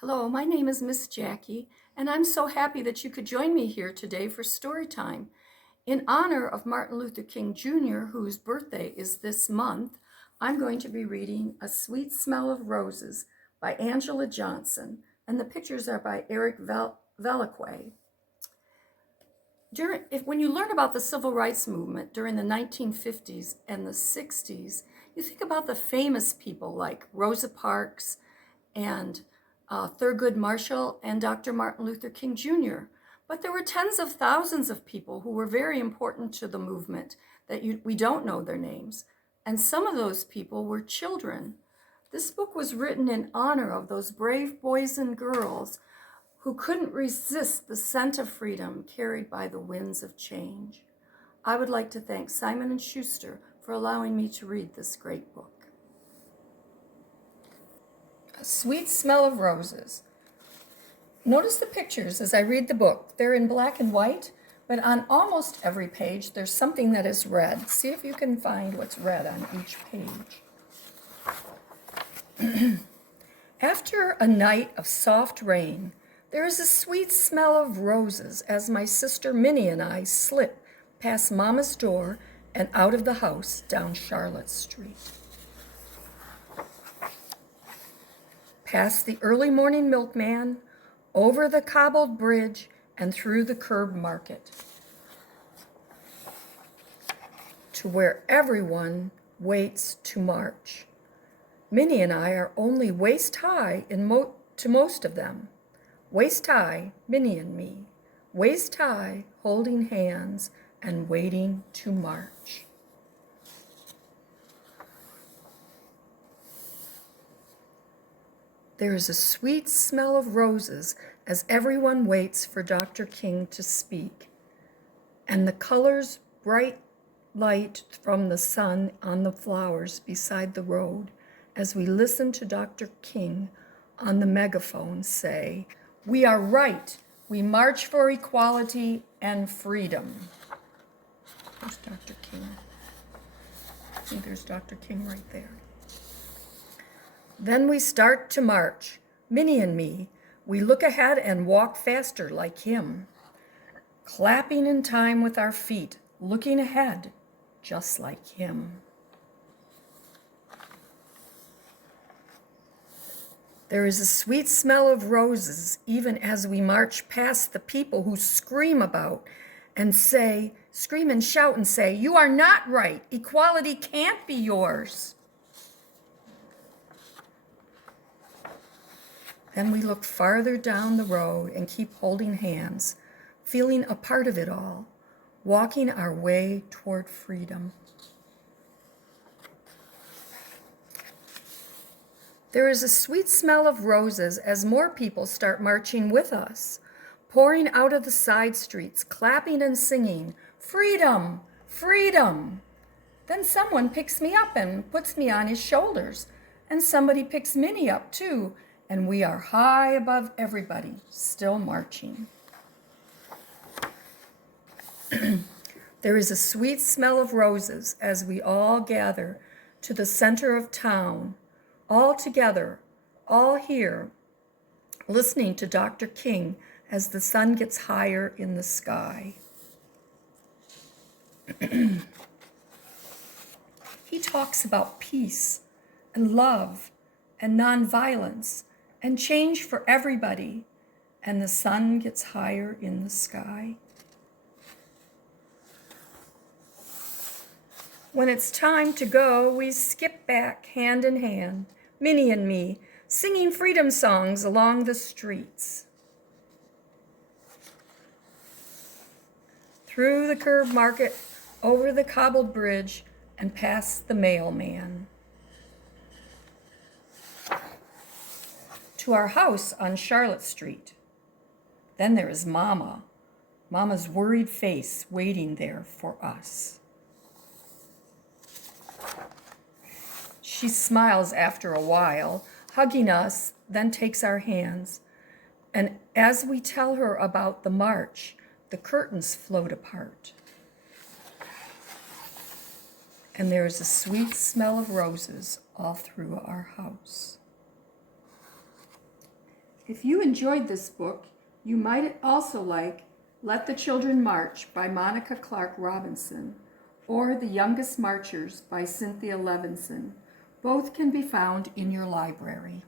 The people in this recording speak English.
Hello, my name is Miss Jackie, and I'm so happy that you could join me here today for story time. In honor of Martin Luther King Jr., whose birthday is this month, I'm going to be reading A Sweet Smell of Roses by Angela Johnson, and the pictures are by Eric Veliquet. When you learn about the civil rights movement during the 1950s and the 60s, you think about the famous people like Rosa Parks and Thurgood Marshall and Dr. Martin Luther King Jr. But there were tens of thousands of people who were very important to the movement that we don't know their names. And some of those people were children. This book was written in honor of those brave boys and girls who couldn't resist the scent of freedom carried by the winds of change. I would like to thank Simon Schuster for allowing me to read this great book. A Sweet Smell of Roses. Notice the pictures as I read the book. They're in black and white, but on almost every page there's something that is red. See if you can find what's red on each page. After a night of soft rain, there is a sweet smell of roses as my sister Minnie and I slip past Mama's door and out of the house down Charlotte Street. Past the early morning milkman, over the cobbled bridge, and through the curb market, to where everyone waits to march. Minnie and I are only waist high to most of them. Waist high, Minnie and me, waist high, holding hands and waiting to march. There is a sweet smell of roses as everyone waits for Dr. King to speak, and the colors bright light from the sun on the flowers beside the road as we listen to Dr. King on the megaphone say, "We are right. We march for equality and freedom." There's Dr. King. I think there's Dr. King right there. Then we start to march, Minnie and me. We look ahead and walk faster like him, clapping in time with our feet, looking ahead just like him. There is a sweet smell of roses even as we march past the people who scream and shout and say, "You are not right. Equality can't be yours." Then we look farther down the road and keep holding hands, feeling a part of it all, walking our way toward freedom. There is a sweet smell of roses as more people start marching with us, pouring out of the side streets, clapping and singing, "Freedom! Freedom!" Then someone picks me up and puts me on his shoulders, and somebody picks Minnie up too, and we are high above everybody, still marching. There is a sweet smell of roses as we all gather to the center of town, all together, all here, listening to Dr. King as the sun gets higher in the sky. He talks about peace and love and nonviolence and change for everybody, and the sun gets higher in the sky. When it's time to go, we skip back hand in hand, Minnie and me, singing freedom songs along the streets. Through the curb market, over the cobbled bridge, and past the mailman. To our house on Charlotte Street. Then there is Mama, Mama's worried face waiting there for us. She smiles after a while, hugging us, then takes our hands. And as we tell her about the march, the curtains float apart. And there is a sweet smell of roses all through our house. If you enjoyed this book, you might also like Let the Children March by Monica Clark Robinson or The Youngest Marchers by Cynthia Levinson. Both can be found in your library.